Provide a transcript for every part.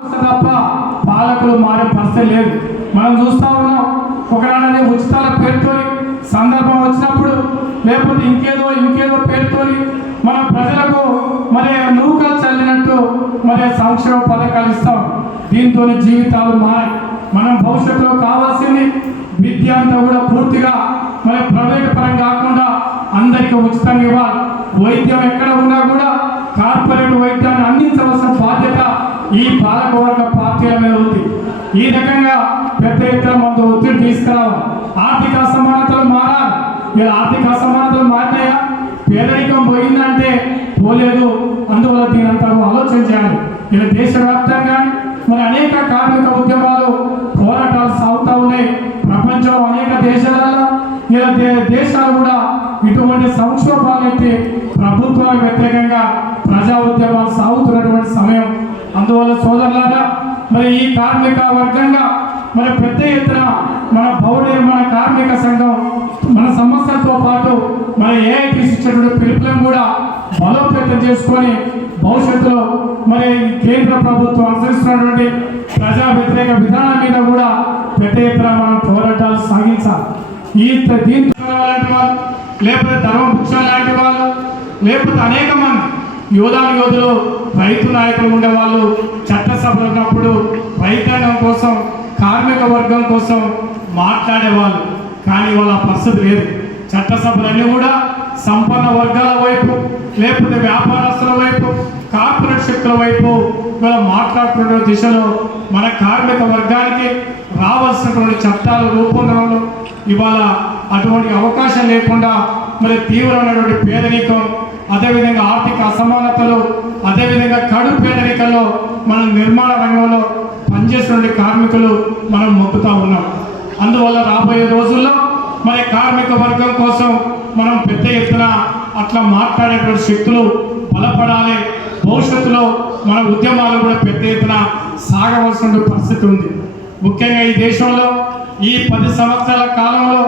తప్ప పాలకులు మారే పరిస్థితి లేదు. మనం చూస్తా ఉన్నాం ఒకనాడనే ఉచితాల పేరుతోని సందర్భం వచ్చినప్పుడు లేకపోతే ఇంకేదో ఇంకేదో పేరుతోని మన ప్రజలకు మరి నూకలు చల్లినట్టు మరి సంక్షేమ పథకాలు ఇస్తాం. దీంతో జీవితాలు మారాయి. మనం భవిష్యత్తులో కావాల్సింది విద్య అంతా కూడా పూర్తిగా మరి ప్రైవేట్ పరం కాకుండా అందరికీ ఉచితంగా ఇవ్వాలి. వైద్యం ఎక్కడ ఉన్నా కూడా కార్పొరేట్ వైద్యాన్ని అందించవలసిన బాధ్యత ఈ పాలకవర్గ పార్టీల మీద ఉంది. ఈ రకంగా పెద్ద ఎత్తున మనకు ఒత్తిడి తీసుకురావాలి ఆర్థిక అసమానతలు మారాలి. ఇలా ఆర్థిక అసమానతలు మారినాయా? పేదరికం పోయిందంటే పోలేదు. అందువల్ల దీనంతా ఆలోచన చేయాలి. ఇలా దేశవ్యాప్తంగా మరి అనేక కార్మిక ఉద్యమాలు పోరాటాలు సాగుతూ ఉన్నాయి. ప్రపంచంలో అనేక దేశాలలో. ఇలా దేశాలు కూడా ఇటువంటి సంక్షోభాలైతే ప్రభుత్వానికి వ్యతిరేకంగా ప్రజా ఉద్యమాలు సాగుతున్నటువంటి సమయం. అందువల్ల సోదరులారా మరి ఈ కార్మిక వర్గంగా మరి పెద్ద ఎత్తున మన భవన మన కార్మిక సంఘం మన సమస్యలతో పాటు మన ఏఐటీసీ ఇచ్చినటువంటి పిలుపులను కూడా బలోపేతం చేసుకొని భవిష్యత్తులో మరి కేంద్ర ప్రభుత్వం అనుసరిస్తున్నటువంటి ప్రజా వ్యతిరేక విధానం మీద కూడా పెద్ద ఎత్తున మనం పోరాటాలు సాగించాలి. ఈ దీని లాంటి వాళ్ళు లేకపోతే ధర్మభుక్ష లాంటి వాళ్ళు లేకపోతే అనేక మంది యోధాను యోధులు రైతు నాయకులు ఉండేవాళ్ళు చట్టసభలు ఉన్నప్పుడు రైతాంగం కోసం కార్మిక వర్గం కోసం మాట్లాడేవాళ్ళు. కానీ వాళ్ళ పరిస్థితి లేదు చట్టసభలన్నీ కూడా సంపన్న వర్గాల వైపు లేకపోతే వ్యాపారస్తుల వైపు కార్పొరేట్ శక్తుల వైపు వీళ్ళ మాట్లాడుతున్న దిశలో మన కార్మిక వర్గానికి రావాల్సినటువంటి చట్టాలు రూపొందడంలో ఇవాళ అటువంటి అవకాశం లేకుండా మరి తీవ్రమైనటువంటి పేదరికం అదేవిధంగా ఆర్థిక అసమానతలు అదేవిధంగా కడు పేదరికల్లో మనం నిర్మాణ రంగంలో పనిచేస్తున్న కార్మికులు మనం మొక్కుతా ఉన్నాం. అందువల్ల రాబోయే రోజుల్లో మరి కార్మిక వర్గం కోసం మనం పెద్ద ఎత్తున అట్లా మాట్లాడేటువంటి శక్తులు బలపడాలి. భవిష్యత్తులో మన ఉద్యమాలు కూడా పెద్ద ఎత్తున సాగవలసిన పరిస్థితి ఉంది. ముఖ్యంగా ఈ దేశంలో ఈ పది సంవత్సరాల కాలంలో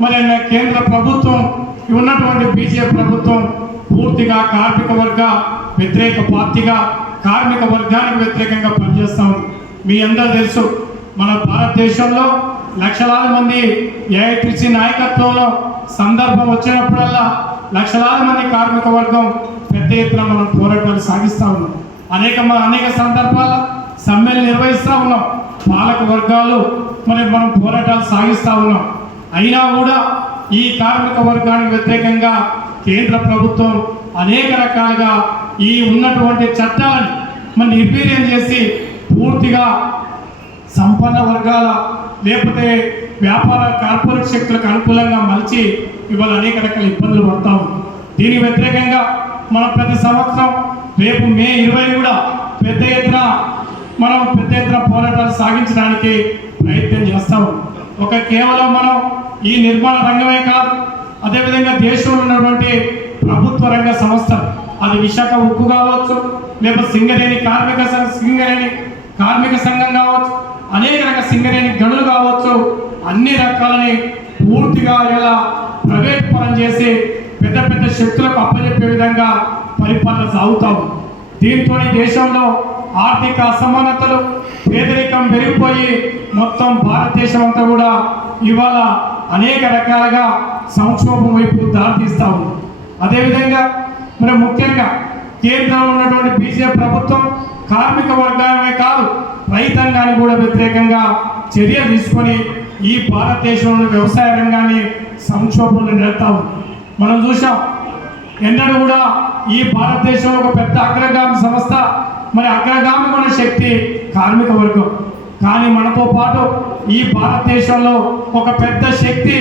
మరి కేంద్ర ప్రభుత్వం ఉన్నటువంటి బీజేపీ ప్రభుత్వం పూర్తిగా కార్మిక వర్గ వ్యతిరేక పార్టీగా కార్మిక వర్గానికి వ్యతిరేకంగా పనిచేస్తాము. మీ అందరూ తెలుసు మన భారతదేశంలో లక్షలాది మంది ఏఐపిసి నాయకత్వంలో సందర్భం వచ్చినప్పుడల్లా లక్షలాది మంది కార్మిక వర్గం పెద్ద ఎత్తున మనం పోరాటాలు సాగిస్తా ఉన్నాం. అనేక అనేక సందర్భాల సమ్మెలు నిర్వహిస్తా ఉన్నాం. పాలక వర్గాలు మరి మనం పోరాటాలు సాగిస్తా ఉన్నాం. అయినా కూడా ఈ కార్మిక వర్గానికి వ్యతిరేకంగా కేంద్ర ప్రభుత్వం అనేక రకాలుగా ఈ ఉన్నటువంటి చట్టాలను మన నిర్వీర్యం చేసి పూర్తిగా సంపన్న వర్గాల లేకపోతే వ్యాపార కార్పొరేట్ శక్తులకు అనుకూలంగా మలిచి ఇవాళ అనేక రకాల ఇబ్బందులు పడతా దీనికి వ్యతిరేకంగా మనం ప్రతి సంవత్సరం రేపు మే ఇరవై కూడా పెద్ద ఎత్తున మనం పెద్ద ఎత్తున పోరాటాలు సాగించడానికి ప్రయత్నం చేస్తాము ఒక కేవలం మనం ఈ నిర్మాణ రంగమే కాదు అదేవిధంగా దేశంలో ఉన్నటువంటి ప్రభుత్వ రంగ సంస్థలు అది విశాఖ ఉక్కు కావచ్చు లేకపోతే సింగరేణి కార్మిక సంఘ- సింగరేణి కార్మిక సంఘం కావచ్చు అనేక రకాల సింగరేణి గనులు కావచ్చు అన్ని రకాలని పూర్తిగా ఇలా ప్రైవేట్ పరం చేసి పెద్ద పెద్ద శక్తులకు అప్పచెప్పే విధంగా పరిపాలన సాగుతాం దీంతో దేశంలో ఆర్థిక అసమానతలు పేదరికం పెరిగిపోయి మొత్తం భారతదేశం అంతా కూడా ఇవాళ అనేక రకాలుగా సంక్షోభం వైపు దారితీస్తా ఉంది అదేవిధంగా మరి ముఖ్యంగా కేంద్రంలో ఉన్నటువంటి బీజేపీ ప్రభుత్వం కార్మిక వర్గాలమే కాదు రైతాంగాన్ని కూడా వ్యతిరేకంగా చర్య తీసుకొని ఈ భారతదేశంలో వ్యవసాయ రంగాన్ని సంక్షోభంలో నెడతా ఉంది మనం చూసాం ఎన్నడూ కూడా ఈ భారతదేశంలో ఒక పెద్ద అగ్రగామి సంస్థ మరి అగ్రగామి మన శక్తి కార్మిక వర్గం. కానీ మనతో పాటు ఈ భారతదేశంలో ఒక పెద్ద శక్తి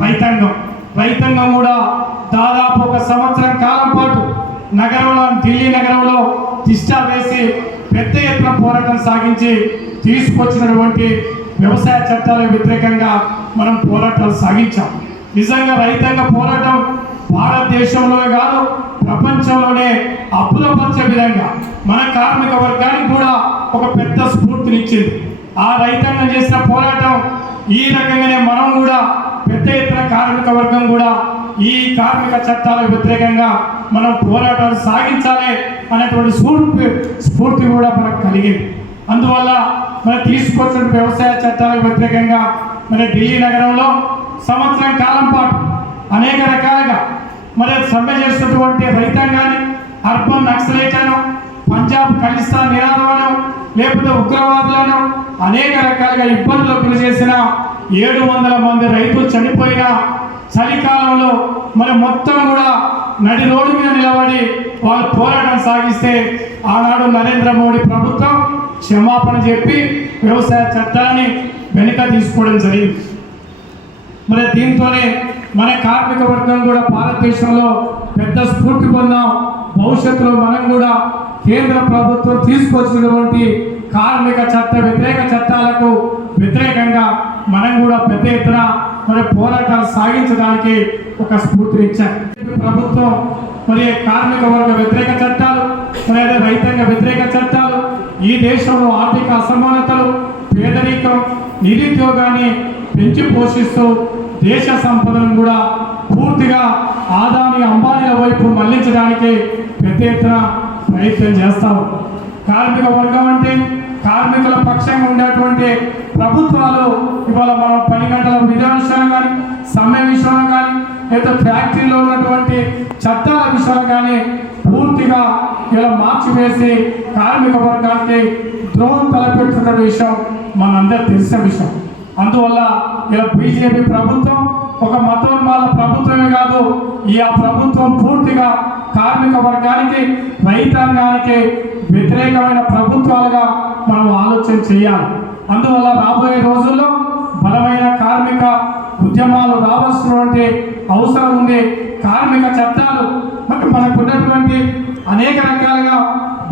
రైతాంగం. రైతాంగం కూడా దాదాపు ఒక సంవత్సరం కాలం పాటు నగరంలో ఢిల్లీ నగరంలో తిష్టా వేసి పెద్ద ఎత్తున పోరాటం సాగించి తీసుకొచ్చినటువంటి వ్యవసాయ చట్టాలకు వ్యతిరేకంగా మనం పోరాటాలు సాగించాం. నిజంగా రైతాంగ పోరాటం భారతదేశంలోనే కాదు ప్రపంచంలోనే అప్పులపరిచే విధంగా మన కార్మిక వర్గానికి కూడా ఒక పెద్ద స్ఫూర్తినిచ్చింది. ఆ రైతాంగం చేసిన పోరాటం ఈ రకంగానే మనం కూడా పెద్ద ఎత్తున కార్మిక వర్గం కూడా ఈ కార్మిక చట్టాలకు వ్యతిరేకంగా మనం పోరాటాలు సాగించాలి అనేటువంటి స్ఫూర్తి స్ఫూర్తి కూడా మనకు కలిగింది. అందువల్ల మనం తీసుకొచ్చిన వ్యవసాయ చట్టాలకు వ్యతిరేకంగా మరి ఢిల్లీ నగరంలో సంవత్సరం కాలం పాటు అనేక రకాలుగా మరి సమ్మె చేస్తున్నటువంటి రైతాంగాన్ని అర్బన్ నక్సలైట్లను పంజాబ్ ఖలిస్తాన్ నినాదలను లేకపోతే ఉగ్రవాదులను అనేక రకాలుగా ఇబ్బందులకు గురి చేసిన ఏడు వందల మంది రైతులు చనిపోయిన చలికాలంలో మరి మొత్తం కూడా నడి రోడ్డు మీద నిలబడి వాళ్ళు పోరాటం సాగిస్తే ఆనాడు నరేంద్ర మోడీ ప్రభుత్వం క్షమాపణ చెప్పి వ్యవసాయ చట్టాన్ని వెనుక తీసుకోవడం జరిగింది. మరి దీంతోనే మన కార్మిక వర్గం కూడా భారతదేశంలో పెద్ద స్ఫూర్తి పొందాం. భవిష్యత్తులో మనం కూడా కేంద్ర ప్రభుత్వం తీసుకొచ్చినటువంటి కార్మిక చట్ట వ్యతిరేక చట్టాలకు వ్యతిరేకంగా మనం కూడా పెద్ద ఎత్తున మరి పోరాటాలు సాగించడానికి ఒక స్ఫూర్తినిచ్చాం ప్రభుత్వం మరి కార్మిక వర్గ వ్యతిరేక చట్టాలు మరి అదే రైతాంగ వ్యతిరేక చట్టాలు ఈ దేశంలో ఆర్థిక అసమానతలు పేదరికం నిరుద్యోగాన్ని పెంచి పోషిస్తూ దేశ సంపదను కూడా పూర్తిగా ఆదాని అంబానీల వైపు మళ్ళించడానికి పెద్ద ఎత్తున ప్రయత్నం చేస్తాం కార్మిక వర్గం అంటే కార్మికుల పక్షంగా ఉండేటువంటి ప్రభుత్వాలు ఇవాళ మనం పని గంటల విధానం కానీ సమ్మె విషయాలు కానీ లేదా ఫ్యాక్టరీలో ఉన్నటువంటి చట్టాల విషయాలు కానీ పూర్తిగా ఇలా మార్చివేసి కార్మిక వర్గానికి ద్రోహం తలపెడుతున్న విషయం మనందరూ తెలిసిన విషయం. అందువల్ల ఇలా బీజేపీ ప్రభుత్వం ఒక మతోన్మాద ప్రభుత్వమే కాదు ఈ ఆ ప్రభుత్వం పూర్తిగా కార్మిక వర్గానికి రైతాంగానికి వ్యతిరేకమైన ప్రభుత్వాలుగా మనం ఆలోచన చేయాలి. అందువల్ల రాబోయే రోజుల్లో బలమైన కార్మిక ఉద్యమాలు రావాల్సినటువంటి అవసరం ఉంది. కార్మిక చట్టాలు మరి మనకు ఉన్నటువంటి అనేక రకాలుగా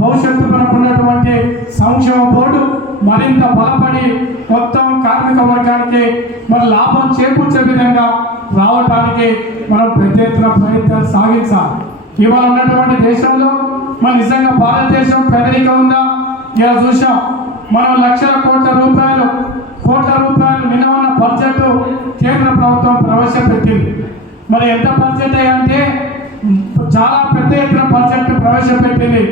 భవిష్యత్తు మనకు ఉన్నటువంటి సంక్షేమ బోర్డు మరింత బలపడి మొత్తం కార్మిక వర్గానికి మరి లాభం చేకూర్చే విధంగా రావడానికి మనం పెద్ద ఎత్తున ప్రయత్నాలు సాగించాలి. ఇవాళ ఉన్నటువంటి దేశంలో మన నిజంగా భారతదేశం పేదరికం ఉందా? ఇలా చూసాం మనం లక్షల కోట్ల రూపాయలు కోట్ల రూపాయలు నిన్న ఉన్న బడ్జెట్ కేంద్ర ప్రభుత్వం ప్రవేశపెట్టింది. మరి ఎంత బడ్జెట్ అంటే చాలా పెద్ద ఎత్తున బడ్జెట్ ప్రవేశపెట్టింది.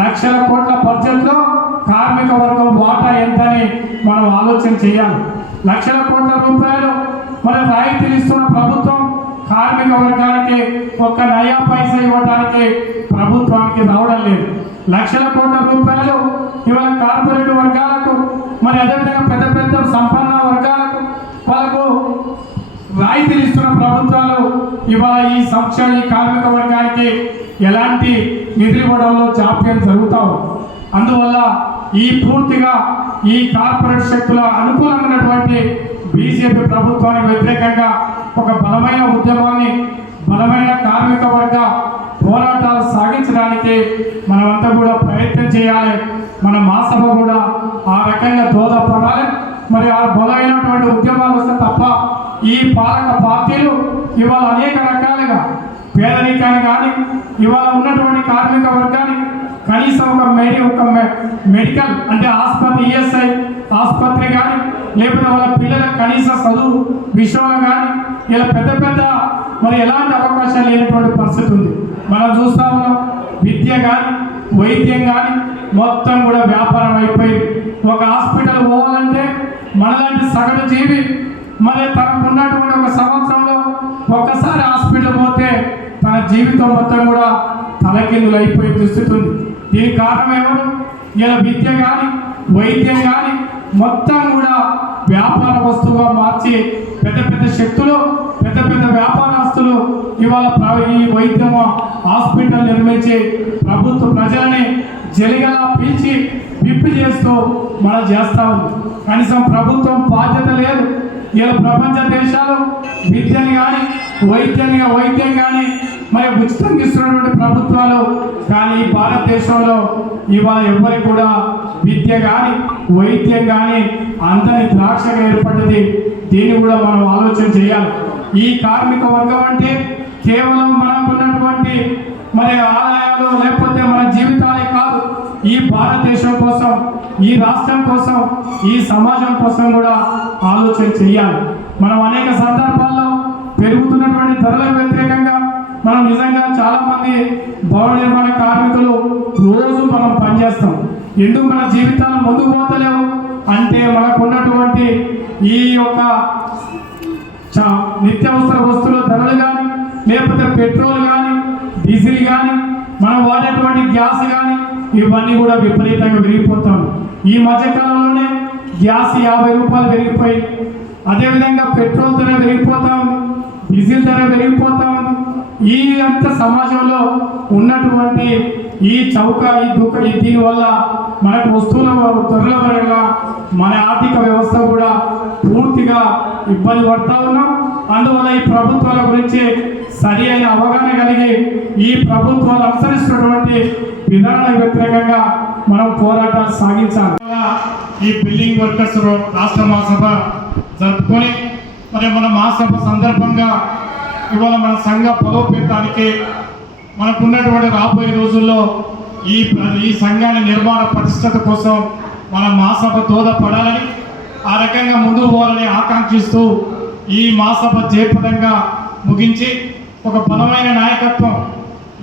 లక్షల కోట్ల బడ్జెట్లో కార్మిక వర్గం వాటా ఎంతని మనం ఆలోచన చేయాలి. లక్షల కోట్ల రూపాయలు మరి రాయితీలు ఇస్తున్న ప్రభుత్వం కార్మిక వర్గానికి ఒక్క నయా పైస ఇవ్వడానికి ప్రభుత్వానికి రావడం లేదు. లక్షల కోట్ల రూపాయలు ఇవాళ కార్పొరేట్ వర్గాలకు మరి అదేవిధంగా పెద్ద పెద్ద సంపన్న వర్గాలకు వాళ్ళకు రాయితీలు ఇస్తున్న ప్రభుత్వాలు ఇవాళ ఈ సంక్షేమ ఈ కార్మిక వర్గానికి ఎలాంటి నిధులు ఇవ్వడంలో జాప్యం జరుగుతావు అందువల్ల ఈ పూర్తిగా ఈ కార్పొరేట్ శక్తుల అనుకూలమైనటువంటి బీజేపీ ప్రభుత్వానికి వ్యతిరేకంగా ఒక బలమైన ఉద్యమాన్ని బలమైన కార్మిక వర్గ పోరాటాలు సాగించడానికి మనమంతా కూడా ప్రయత్నం చేయాలి. మన మాసభ కూడా ఆ రకంగా దోదపడాలి మరి ఆ బలమైనటువంటి ఉద్యమాలు వస్తే తప్ప ఈ పాలక పార్టీలు ఇవాళ అనేక రకాలుగా పేదరికాన్ని కానీ ఇవాళ ఉన్నటువంటి కార్మిక వర్గానికి కనీసం ఒక మెడి ఒక మె- మెడికల్ అంటే ఆసుపత్రి ఈఎస్ఐ ఆసుపత్రి కానీ లేకపోతే వాళ్ళ పిల్లల కనీస చదువు విషయంలో కానీ ఇలా పెద్ద పెద్ద మరి ఎలాంటి అవకాశాలు లేనటువంటి పరిస్థితి ఉంది. మనం చూస్తా ఉన్నాం విద్య కానీ వైద్యం కానీ మొత్తం కూడా వ్యాపారం అయిపోయింది. ఒక హాస్పిటల్ పోవాలంటే మనలాంటి సగటు జీవి మరి తనకున్నటువంటి ఒక సంవత్సరంలో ఒక్కసారి హాస్పిటల్ పోతే తన జీవితం మొత్తం కూడా తలకిందులు అయిపోయే దుస్థితి దీనికి కారణం ఎవరు? ఇలా విద్య కానీ వైద్యం కానీ మొత్తం కూడా వ్యాపార వస్తువుగా మార్చి పెద్ద పెద్ద శక్తులు పెద్ద పెద్ద వ్యాపారస్తులు ఇవాళ ఈ వైద్యం హాస్పిటల్ నిర్మించి ప్రభుత్వ ప్రజలని జలిగలా పీల్చి విప్పి చేస్తూ మనం చేస్తా ఉంది. కనీసం ప్రభుత్వం బాధ్యత లేదు. ఇలా ప్రపంచ దేశాలు విద్యని కానీ వైద్యం వైద్యం కానీ మరి ఉచితంగా ఇస్తున్నటువంటి ప్రభుత్వాలు కానీ ఈ భారతదేశంలో ఇవాళ ఎవరికి కూడా విద్య కానీ వైద్యం కానీ అంతని ద్రాక్షగా ఏర్పడ్డది. దీన్ని కూడా మనం ఆలోచన చేయాలి. ఈ కార్మిక వర్గం అంటే కేవలం మనం ఉన్నటువంటి మరి ఆదాయాలు లేకపోతే మన జీవితాలే కాదు. ఈ భారతదేశం కోసం ఈ రాష్ట్రం కోసం ఈ సమాజం కోసం కూడా ఆలోచన చేయాలి. మనం అనేక సందర్భాల్లో పెరుగుతున్నటువంటి ధరలకు వ్యతిరేకంగా మనం నిజంగా చాలా మంది భవన నిర్మాణ కార్మికులు రోజు మనం పనిచేస్తాం. ఎందుకు మన జీవితాలు ముందుకు పోతలేవు? అంటే మనకు ఉన్నటువంటి ఈ యొక్క నిత్యావసర వస్తువుల ధరలు కానీ లేకపోతే పెట్రోల్ కానీ డీజిల్ కానీ మనం వాడేటువంటి గ్యాస్ కానీ ఇవన్నీ కూడా విపరీతంగా పెరిగిపోతాం ఈ మధ్యకాలంలోనే గ్యాస్ యాభై రూపాయలు పెరిగిపోయి అదేవిధంగా పెట్రోల్ ధర పెరిగిపోతా ఉంది డీజిల్ ధర పెరిగిపోతా ఉంది. ఈ అంత సమాజంలో ఉన్నటువంటి ఈ చౌక ఈ దుఃఖ ఈ దీనివల్ల మనకు వస్తువుల ధరల వల్ల మన ఆర్థిక వ్యవస్థ కూడా పూర్తిగా ఇబ్బంది పడతా ఉన్నాం. అందువల్ల ఈ ప్రభుత్వాల గురించి సరి అయిన అవగాహన కలిగి ఈ ప్రభుత్వాలు అనుసరిస్తున్నటువంటి విధానాలకు వ్యతిరేకంగా మనం పోరాటం సాగించాలి. ఈ బిల్డింగ్ వర్కర్స్ రాష్ట్ర మహాసభ జరుపుకొని మరి మన మహాసభ సందర్భంగా ఇవాళ మన సంఘ బలోపేతానికి మనకున్నటువంటి రాబోయే రోజుల్లో ఈ ఈ సంఘాన్ని నిర్మాణ ప్రతిష్టత కోసం మన మహాసభ తోదపడాలని ఆ రకంగా ముందుకు పోవాలని ఆకాంక్షిస్తూ ఈ మహాసభ జయప్రదంగా ముగించి ఒక బలమైన నాయకత్వం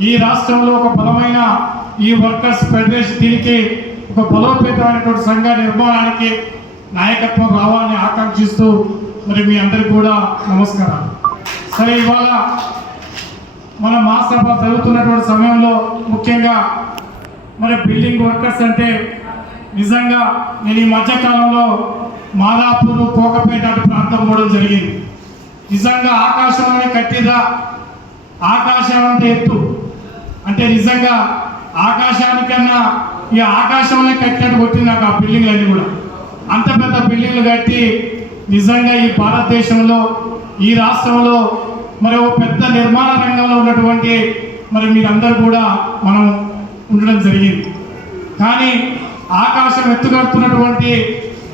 ఈ రాష్ట్రంలో ఒక బలమైన ఈ వర్కర్స్ ఫెడరేషన్ దీనికి ఒక బలోపేతమైనటువంటి సంఘ నిర్మాణానికి నాయకత్వం రావాలని ఆకాంక్షిస్తూ మరి మీ అందరికీ కూడా నమస్కారం సరే ఇవాళ మన మహాసభ జరుగుతున్నటువంటి సమయంలో ముఖ్యంగా మరి బిల్డింగ్ వర్కర్స్ అంటే నిజంగా నేను ఈ మధ్యకాలంలో మాదాపూర్ కోకపేట ప్రాంతం పోవడం జరిగింది. నిజంగా ఆకాశంలోనే కట్టిరా ఆకాశం అంటే ఎత్తు. అంటే నిజంగా ఆకాశానికన్నా ఈ ఆకాశంలో కట్టినట్టు కొట్టింది నాకు ఆ బిల్డింగ్లన్నీ కూడా. అంత పెద్ద బిల్డింగ్లు కట్టి నిజంగా ఈ భారతదేశంలో ఈ రాష్ట్రంలో మరి ఒక పెద్ద నిర్మాణ రంగంలో ఉన్నటువంటి మరి మీరందరూ కూడా మనం ఉండడం జరిగింది. కానీ ఆకాశం ఎత్తుగడుతున్నటువంటి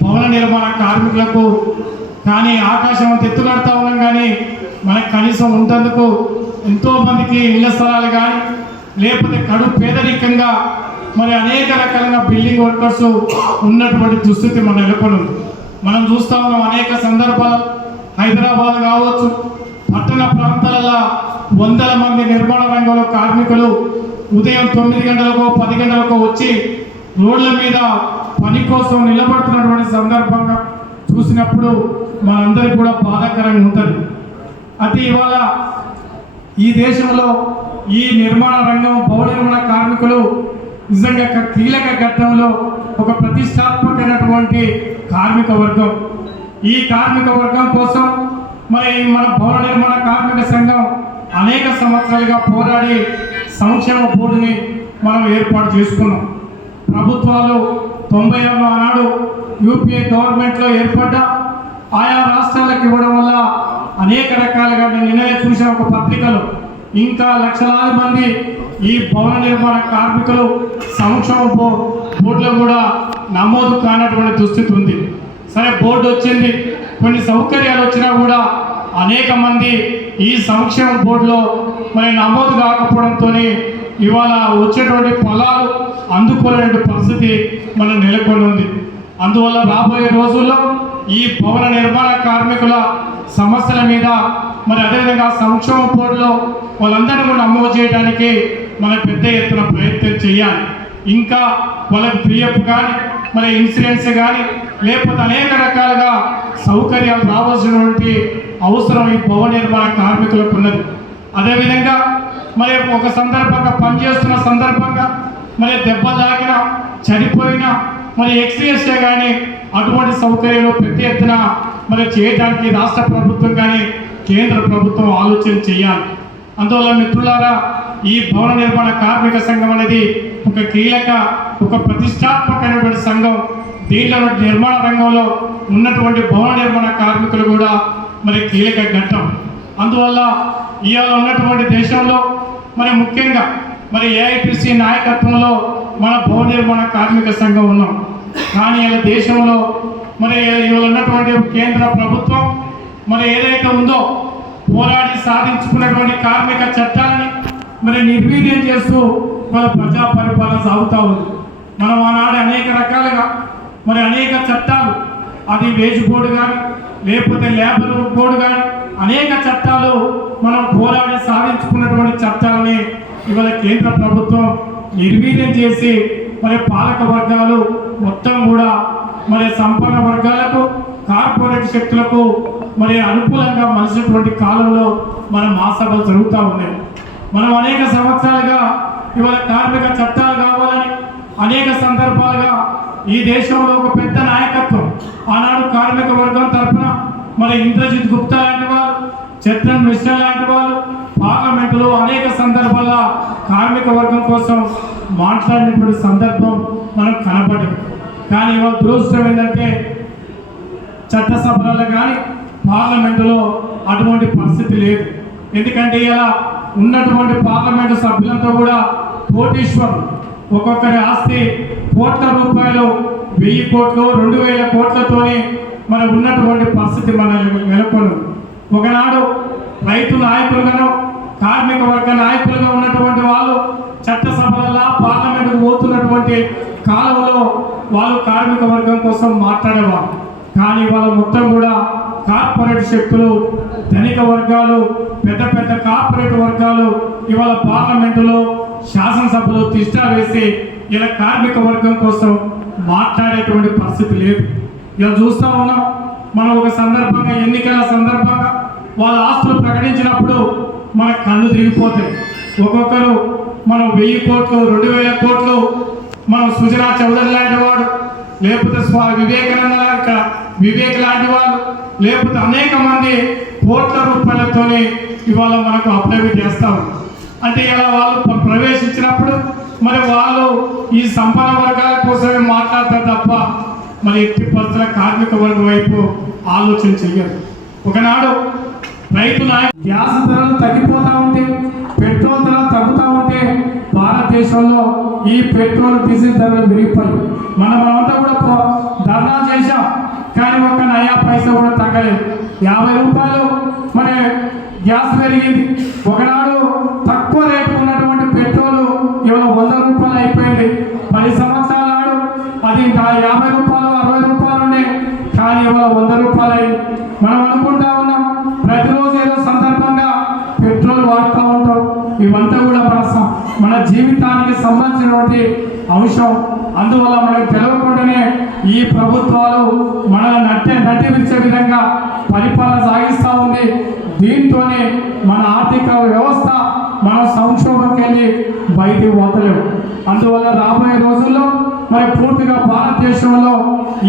భవన నిర్మాణ కార్మికులకు కానీ ఆకాశం అంత ఎత్తుగడతా ఉన్నాం కానీ మనకు కనీసం ఉంటందుకు ఎంతోమందికి ఇళ్ళ స్థలాలు కానీ లేకపోతే కడు పేదరికంగా మరి అనేక రకాలైన బిల్డింగ్ వర్కర్స్ ఉన్నటువంటి దుస్థితి మన నెలకొని మనం చూస్తా ఉన్నాం అనేక సందర్భాలు. హైదరాబాద్ కావచ్చు పట్టణ ప్రాంతాలలో వందల మంది నిర్మాణ రంగంలో కార్మికులు ఉదయం తొమ్మిది గంటలకు పది గంటలకు వచ్చి రోడ్ల మీద పని కోసం నిలబడుతున్నటువంటి సందర్భంగా చూసినప్పుడు మనందరికీ కూడా బాధాకరంగా ఉంటుంది. అయితే ఇవాళ ఈ దేశంలో ఈ నిర్మాణ రంగం భవన నిర్మాణ కార్మికులు నిజంగా కీలక ఘట్టంలో ఒక ప్రతిష్టాత్మకమైనటువంటి కార్మిక వర్గం. ఈ కార్మిక వర్గం కోసం మరి మన భవన నిర్మాణ కార్మిక సంఘం అనేక సంవత్సరాలుగా పోరాడి సంక్షేమ బోర్డుని మనం ఏర్పాటు చేసుకున్నాం. ప్రభుత్వాలు తొంభై ఆరులో ఆనాడు యూపీఏ గవర్నమెంట్లో ఏర్పడ్డ ఆయా రాష్ట్రాలకు ఇవ్వడం వల్ల అనేక రకాలుగా నేను నిన్ననే చూసిన ఒక పత్రికలో ఇంకా లక్షలాది మంది ఈ భవన నిర్మాణ కార్మికులు సంక్షేమ బో బోర్డులో కూడా నమోదు కానటువంటి దుస్థితి ఉంది. సరే బోర్డు వచ్చింది. కొన్ని సౌకర్యాలు వచ్చినా కూడా అనేక మంది ఈ సంక్షేమ బోర్డులో మరి నమోదు కాకపోవడంతో ఇవాళ వచ్చేటువంటి పొలాలు అందుకోలేని పరిస్థితి మనం నెలకొని ఉంది. అందువల్ల రాబోయే రోజుల్లో ఈ భవన నిర్మాణ కార్మికుల సమస్యల మీద మరి అదేవిధంగా సంక్షేమ బోర్డులో వాళ్ళందరినీ కూడా నమోదు చేయడానికి మనం పెద్ద ఎత్తున ప్రయత్నం చేయాలి. ఇంకా వాళ్ళకి పిఎఫ్ కానీ మరి ఇన్సూరెన్స్ కానీ లేకపోతే అనేక రకాలుగా సౌకర్యాలు రావాల్సినటువంటి అవసరం ఈ భవన నిర్మాణ కార్మికులకు ఉన్నది. అదేవిధంగా మరి ఒక సందర్భంగా పనిచేస్తున్న సందర్భంగా మరి దెబ్బ తాకిన చనిపోయిన మరి ఎక్స్పీరియన్స్ే కానీ అటువంటి సౌకర్యాలు పెద్ద ఎత్తున మరి చేయడానికి రాష్ట్ర ప్రభుత్వం కానీ కేంద్ర ప్రభుత్వం ఆలోచన చేయాలి. అందువల్ల మిత్రులారా ఈ భవన నిర్మాణ కార్మిక సంఘం అనేది ఒక కీలక ఒక ప్రతిష్టాత్మకమైనటువంటి సంఘం. దీంట్లో నిర్మాణ రంగంలో ఉన్నటువంటి భవన నిర్మాణ కార్మికులు కూడా మరి కీలక ఘట్టం. అందువల్ల ఇవాళ ఉన్నటువంటి దేశంలో మరి ముఖ్యంగా మరి ఏఐపిసి నాయకత్వంలో మన భవన నిర్మాణ కార్మిక సంఘం ఉన్నాం. కానీ ఇలా దేశంలో మరి ఇవాళ ఉన్నటువంటి కేంద్ర ప్రభుత్వం మరి ఏదైతే ఉందో పోరాడి సాధించుకున్నటువంటి కార్మిక చట్టాన్ని మరి నిర్వీర్యం చేస్తూ మన ప్రజా పరిపాలన సాగుతూ ఉంది. మనం ఆనాడు అనేక రకాలుగా మరి అనేక చట్టాలు అది వేజ్ బోర్డు కానీ లేకపోతే లేబర్ బోర్డు కానీ అనేక చట్టాలు మనం పోరాడి సాధించుకున్నటువంటి చట్టాలని ఇవాళ కేంద్ర ప్రభుత్వం నిర్వీర్యం చేసి మరి పాలక వర్గాలు మొత్తం కూడా మరి సంపన్న వర్గాలకు కార్పొరేట్ శక్తులకు మరి అనుకూలంగా మలిసినటువంటి కాలంలో మన మహాసభలు జరుగుతూ ఉన్నాయి. మనం అనేక సంవత్సరాలుగా ఇవాళ కార్మిక చట్టాలు కావాలని అనేక సందర్భాలుగా ఈ దేశంలో ఒక పెద్ద నాయకత్వం ఆనాడు కార్మిక వర్గం తరఫున మరి ఇంద్రజిత్ గుప్తా లాంటి వారు చత్రన్ మిశ్రా లాంటి వాళ్ళు పార్లమెంటులో అనేక సందర్భాల్లో కార్మిక వర్గం కోసం మాట్లాడినటువంటి సందర్భం మనకు కనపడింది కానీ ఇవాళ దురదృష్టం ఏంటంటే చట్టసభలలో కానీ పార్లమెంటులో అటువంటి పరిస్థితి లేదు. ఎందుకంటే ఇలా ఉన్నటువంటి పార్లమెంటు సభ్యులతో కూడా కోటీశ్వరులు. ఒక్కొక్కరి ఆస్తి కోట్ల రూపాయలు వెయ్యి కోట్లు రెండు వేల కోట్లతోనే మన ఉన్నటువంటి పరిస్థితి మనల్ని నెలకొని ఒకనాడు రైతు నాయకులుగాను కార్మిక వర్గ నాయకులుగా ఉన్నటువంటి వాళ్ళు చట్టసభలలో పార్లమెంటుకు పోతున్నటువంటి కాలంలో వాళ్ళు కార్మిక వర్గం కోసం మాట్లాడేవాళ్ళు కానీ వాళ్ళ మొత్తం కూడా కార్పొరేట్ శక్తులు ధనిక వర్గాలు పెద్ద పెద్ద కార్పొరేట్ వర్గాలు ఇవాళ పార్లమెంటులో శాసనసభలో తిష్టా వేసి ఇలా కార్మిక వర్గం కోసం మాట్లాడేటువంటి పరిస్థితి లేదు. ఇలా చూస్తా ఉన్నాం. మనం ఒక సందర్భంగా ఎన్నికల సందర్భంగా వాళ్ళ ఆస్తులు ప్రకటించినప్పుడు మన కళ్ళు తిరిగిపోతాయి. ఒక్కొక్కరు మనం వెయ్యి కోట్లు రెండు వేల కోట్లు మనం సుజనా చౌదరి లాంటి వాడు లేకపోతే స్వా వివేకానంద యొక్క వివేక్ లాంటి వాళ్ళు లేకపోతే అనేక మంది కోట్ల రూపాయలతోని ఇవాళ మనకు అప్లై చేస్తారు. అంటే ఇలా వాళ్ళు ప్రవేశించినప్పుడు మరి వాళ్ళు ఈ సంపన్న వర్గాల కోసమే మాట్లాడతారు తప్ప మరి ఎట్టి పరిస్థితుల కార్మిక వర్గం వైపు ఆలోచన చెయ్యరు. ఒకనాడు రైతు నాయకు గ్యాస్ ధరలు తగ్గిపోతా ఉంటే పెట్రోల్ ధరలు తగ్గుతూ ఉంటే భారతదేశంలో ఈ పెట్రోల్ డీజిల్ ధరలు పెరిగిపోయి మనం మనమంతా కూడా ధర్నా చేశాం. కానీ ఒక్క నయా పైసా కూడా తగ్గలేదు. యాభై రూపాయలు మరి గ్యాస్ పెరిగింది. ఒకనాడు తక్కువ రేటు ఉన్నటువంటి పెట్రోల్ ఇవాళ వంద రూపాయలు అయిపోయింది. పది సంవత్సరాల నాడు అది ఇంకా యాభై రూపాయలు అరవై రూపాయలు ఉండే. కానీ ఇవాళ వంద రూపాయలు అయింది మనం అనుకుంటా ఉన్నాం ప్రతిరోజు ఏదో సందర్భంగా పెట్రోల్ వాడుతూ ఉంటాం. ఇవంతా కూడా మన మన జీవితానికి సంబంధించినటువంటి అంశం. అందువల్ల మనకు తెలియకుండానే ఈ ప్రభుత్వాలు మన నట్టే నటి విరిచే విధంగా పరిపాలన సాగిస్తూ ఉంది. దీంతోనే మన ఆర్థిక వ్యవస్థ మన సంక్షోభంకి వెళ్ళి బయటికి పోతలేవు. అందువల్ల రాబోయే రోజుల్లో మరి పూర్తిగా భారతదేశంలో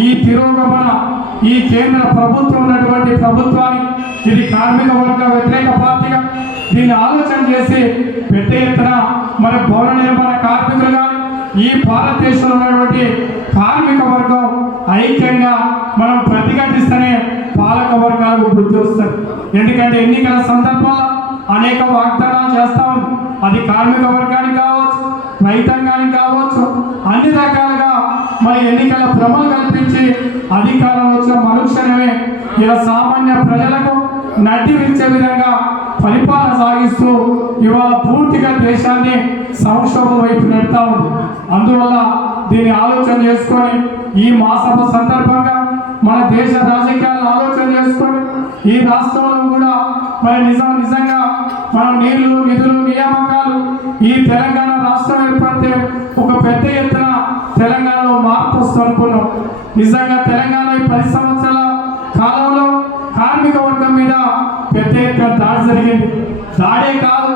ఈ తిరోగమన ఈ కేంద్ర ప్రభుత్వం ఉన్నటువంటి ప్రభుత్వాన్ని ఇది కార్మిక వర్గ వ్యతిరేక పార్టీగా దీన్ని ఆలోచన చేసి పెద్ద ఎత్తున మరి భవన నిర్మాణ కార్మికులు కానీ ఈ భారతదేశంలో ఉన్నటువంటి కార్మిక వర్గం ఐక్యంగా మనం ప్రతిఘటిస్తేనే పాలక వర్గాలకు బుద్ధి వస్తుంది ఎందుకంటే ఎన్నికల సందర్భంలో అనేక వాగ్దానాలు చేస్తా ఉంది. అది కార్మిక వర్గానికి కావచ్చు రైతాంగానికి కావచ్చు అన్ని రకాలుగా మరి ఎన్నికల భ్రమలు కల్పించి అధికారంలో వచ్చిన మనుక్షణమే ఇలా సామాన్య ప్రజలకు నడ్డి విచ్చే విధంగా పరిపాలన సాగిస్తూ ఇవాళ పూర్తిగా దేశాన్ని సంక్షోభం వైపు నెడతా ఉంది. అందువల్ల దీన్ని ఆలోచన చేసుకొని ఈ మాసభ సందర్భంగా మన దేశ రాజకీయాలను ఆలోచన చేసుకొని ఈ రాష్ట్రంలో కూడా మరి నిజం నిజంగా మన నీళ్ళు నిధులు నియామకాలు ఈ తెలంగాణ రాష్ట్రం ఏర్పడితే ఒక పెద్ద ఎత్తున తెలంగాణలో మార్పు వస్తుంది అనుకున్నాం నిజంగా తెలంగాణ ఈ పది సంవత్సరాల కాలంలో కార్మిక వర్గం మీద పెద్ద ఎత్తున దాడి జరిగింది. దాడే కాదు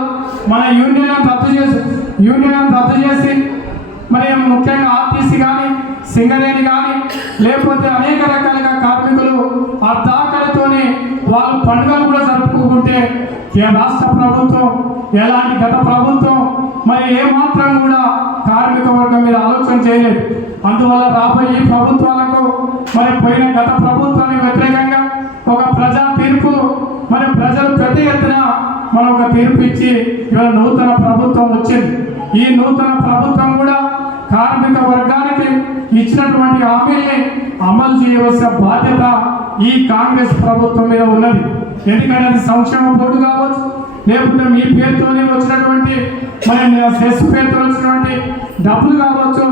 మన యూనియన్ రద్దు చేసి యూనియన్ రద్దు చేసి మరి ముఖ్యంగా ఆర్టీసీ కానీ సింగరేణి కానీ లేకపోతే అనేక రకాలుగా కార్మికులు అర్ధాకలితోనే వాళ్ళు పండుగలు కూడా జరుపుకుంటే ఏ రాష్ట్ర ప్రభుత్వం ఎలాంటి గత ప్రభుత్వం మరి ఏమాత్రం మాత్రం కూడా కార్మిక వర్గం మీద ఆలోచన చేయలేదు. అందువల్ల రాబోయే ప్రభుత్వాలకు మరి పోయిన గత ప్రభుత్వానికి వ్యతిరేకంగా ఒక ప్రజా తీర్పు మరి ప్రజలు పెద్ద ఎత్తున మనం ఒక తీర్పు ఇచ్చి ఇవాళ నూతన ప్రభుత్వం వచ్చింది. ఈ నూతన ప్రభుత్వం కూడా కార్మిక వర్గానికి ఇచ్చినటువంటి హామీని అమలు చేయవలసిన బాధ్యత ఈ కాంగ్రెస్ ప్రభుత్వం మీద ఉన్నది. ఎందుకంటే అది సంక్షేమ బోర్డు కావచ్చు లేకపోతే మీ పేరుతోనే వచ్చినటువంటి మరి సెస్ పేరుతో వచ్చినటువంటి డబ్బులు కావచ్చు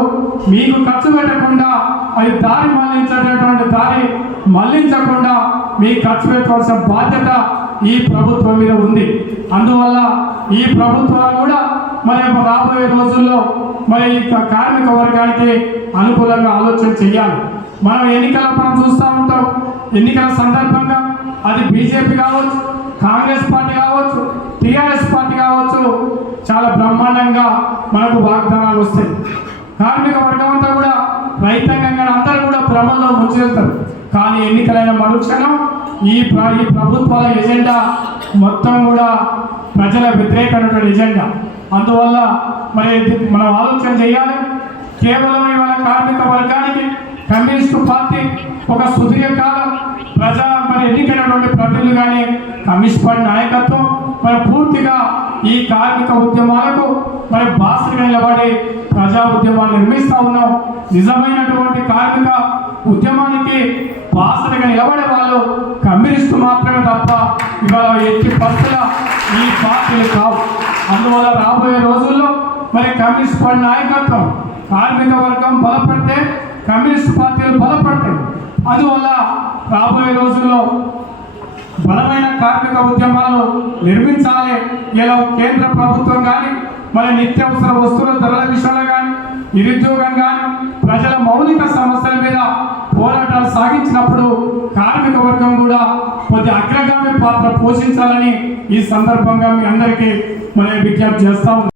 మీకు ఖర్చు పెట్టకుండా అది దారి మళ్ళించేటటువంటి దారి మళ్ళించకుండా మీ ఖర్చు పెట్టవలసిన బాధ్యత ఈ ప్రభుత్వం మీద ఉంది. అందువల్ల ఈ ప్రభుత్వాలు కూడా మరి రాబోయే రోజుల్లో మరి కార్మిక వర్గానికి అనుకూలంగా ఆలోచన చేయాలి. మనం ఎన్నికల మనం చూస్తూ ఉంటాం. ఎన్నికల సందర్భంగా అది బీజేపీ కావచ్చు కాంగ్రెస్ పార్టీ కావచ్చు టీఆర్ఎస్ పార్టీ కావచ్చు చాలా బ్రహ్మాండంగా మనకు వాగ్దానాలు వస్తాయి. కార్మిక వర్గం అంతా కూడా రైతాంగంగా అందరూ కూడా భ్రమంలో ముంచెళ్తారు కానీ ఎన్నికలైన మరుక్షణం ఈ ఈ ప్రభుత్వాల ఎజెండా మొత్తం కూడా ప్రజల వ్యతిరేకమైనటువంటి ఎజెండా. అందువల్ల మరి మనం ఆలోచన చేయాలి. కేవలం ఇవాళ కార్మిక వర్గానికి కమ్యూనిస్టు పార్టీ ఒక సుదీర్ఘకాలం ప్రజా మరి ఎన్నికైనటువంటి ప్రజలు కానీ కమ్యూనిస్ట్ పార్టీ నాయకత్వం మరి పూర్తిగా ఈ కార్మిక ఉద్యమాలకు మరి బాసలుగా నిలబడి ప్రజా ఉద్యమాలు నిర్మిస్తూ ఉన్నాం. నిజమైనటువంటి కార్మిక ఉద్యమానికి బాసలుగా నిలబడే వాళ్ళు కమ్యూనిస్టు మాత్రమే తప్ప ఇవాళ ఎట్టి పక్షుల ఈ పార్టీలు కావు. అందువల్ల రాబోయే రోజుల్లో మరి కమ్యూనిస్ట్ పార్టీ నాయకత్వం కార్మిక వర్గం బలపడితే కమ్యూనిస్ట్ పార్టీలు బలపడతాయి. అందువల్ల రాబోయే రోజుల్లో బలమైన కార్మిక ఉద్యమాలు నిర్మించాలి. ఇలా కేంద్ర ప్రభుత్వం కానీ మరి నిత్యావసర వస్తువుల ధరల విషయంలో కానీ నిరుద్యోగం కానీ ప్రజల మౌలిక సమస్యల మీద పోరాటాలు సాగించినప్పుడు కార్మిక వర్గం కూడా కొద్ది అగ్రగామి పాత్ర పోషించాలని ఈ సందర్భంగా మీ అందరికీ మరి విజ్ఞప్తి చేస్తా